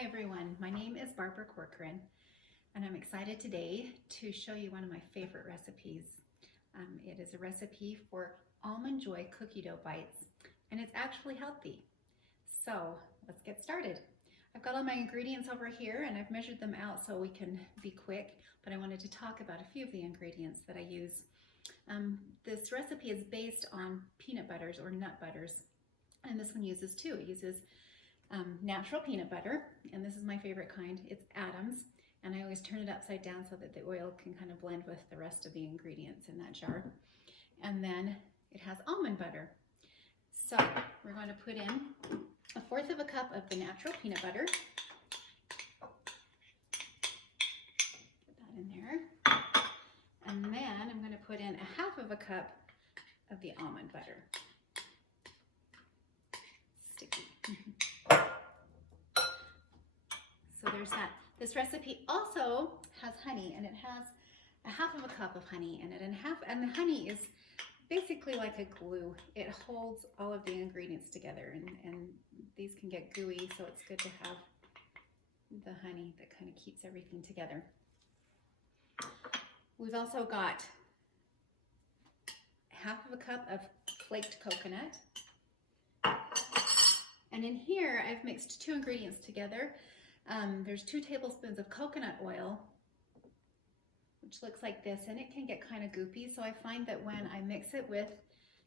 Hi everyone, my name is Barbara Corcoran and I'm excited today to show you one of my favorite recipes. It is a recipe for Almond Joy cookie dough bites and it's actually healthy. So let's get started. I've got all my ingredients over here and I've measured them out so we can be quick, but I wanted to talk about a few of the ingredients that I use. This recipe is based on peanut butters or nut butters, and this one uses two. It uses natural peanut butter, and this is my favorite kind. It's Adams, and I always turn it upside down so that the oil can kind of blend with the rest of the ingredients in that jar. And then it has almond butter. So we're going to put in 1/4 cup of the natural peanut butter. Put that in there. And then I'm going to put in 1/2 cup of the almond butter. Sticky. So there's that. This recipe also has honey, and it has 1/2 cup of honey in it, and the honey is basically like a glue. It holds all of the ingredients together, and these can get gooey, so it's good to have the honey that kind of keeps everything together. We've also got 1/2 cup of flaked coconut. And in here, I've mixed 2 ingredients together. There's 2 tablespoons of coconut oil, which looks like this, and it can get kind of goopy. So I find that when I mix it with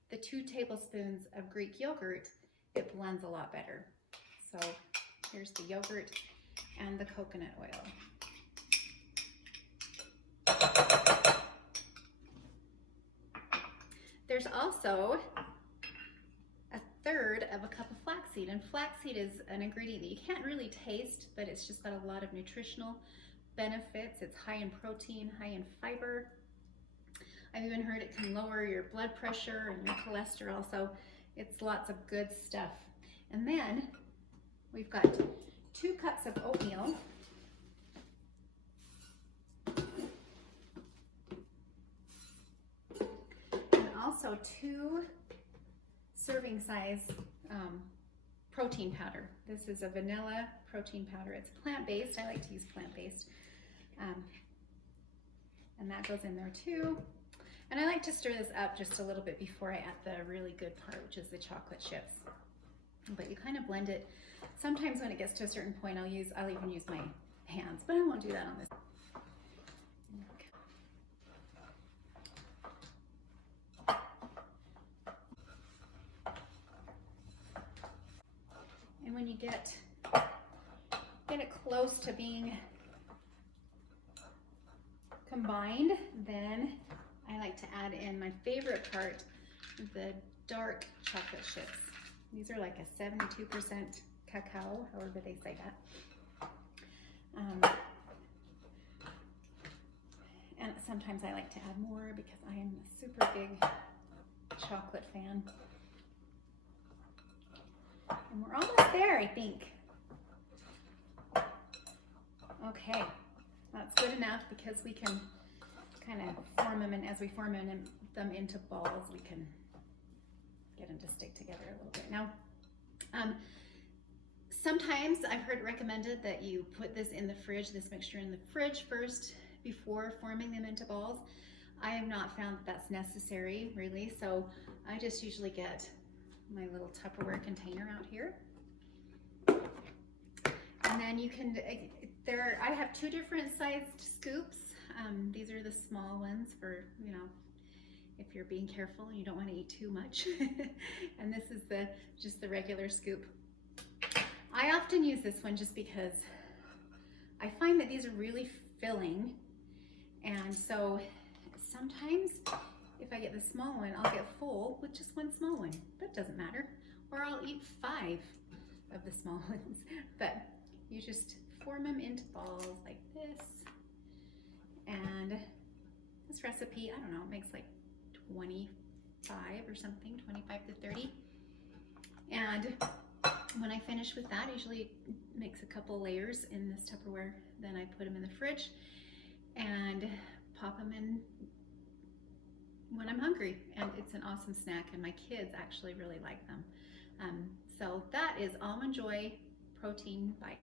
the 2 tablespoons of Greek yogurt, it blends a lot better. So here's the yogurt and the coconut oil. There's also 1/3 cup of flaxseed, and flaxseed is an ingredient that you can't really taste, but it's just got a lot of nutritional benefits. It's high in protein, high in fiber. I've even heard it can lower your blood pressure and your cholesterol, so it's lots of good stuff. And then we've got 2 cups of oatmeal. And also 2 serving size protein powder. This is a vanilla protein powder. It's plant-based. I like to use plant-based. And that goes in there too. And I like to stir this up just a little bit before I add the really good part, which is the chocolate chips. But you kind of blend it. Sometimes when it gets to a certain point, I'll even use my hands, but I won't do that on this. And when you get it close to being combined, then I like to add in my favorite part, the dark chocolate chips. These are like a 72% cacao, however they say that. And sometimes I like to add more because I am a super big chocolate fan. And we're almost there, I think. Okay, that's good enough because we can kind of form them, and as we form them into balls, we can get them to stick together a little bit. Now, sometimes I've heard it recommended that you put this mixture in the fridge first before forming them into balls. I have not found that that's necessary, really, so I just usually get my little Tupperware container out here. And then you can, I have 2 different sized scoops. These are the small ones for, if you're being careful, you don't want to eat too much. And this is just the regular scoop. I often use this one just because I find that these are really filling. And so sometimes if I get the small one, I'll get full with just 1 small one. That doesn't matter. Or I'll eat 5 of the small ones. But you just form them into balls like this. And this recipe, I don't know, it makes like 25 or something, 25 to 30. And when I finish with that, I usually makes a couple layers in this Tupperware. Then I put them in the fridge and pop them in when I'm hungry, and it's an awesome snack, and my kids actually really like them. So that is Almond Joy Protein Bites.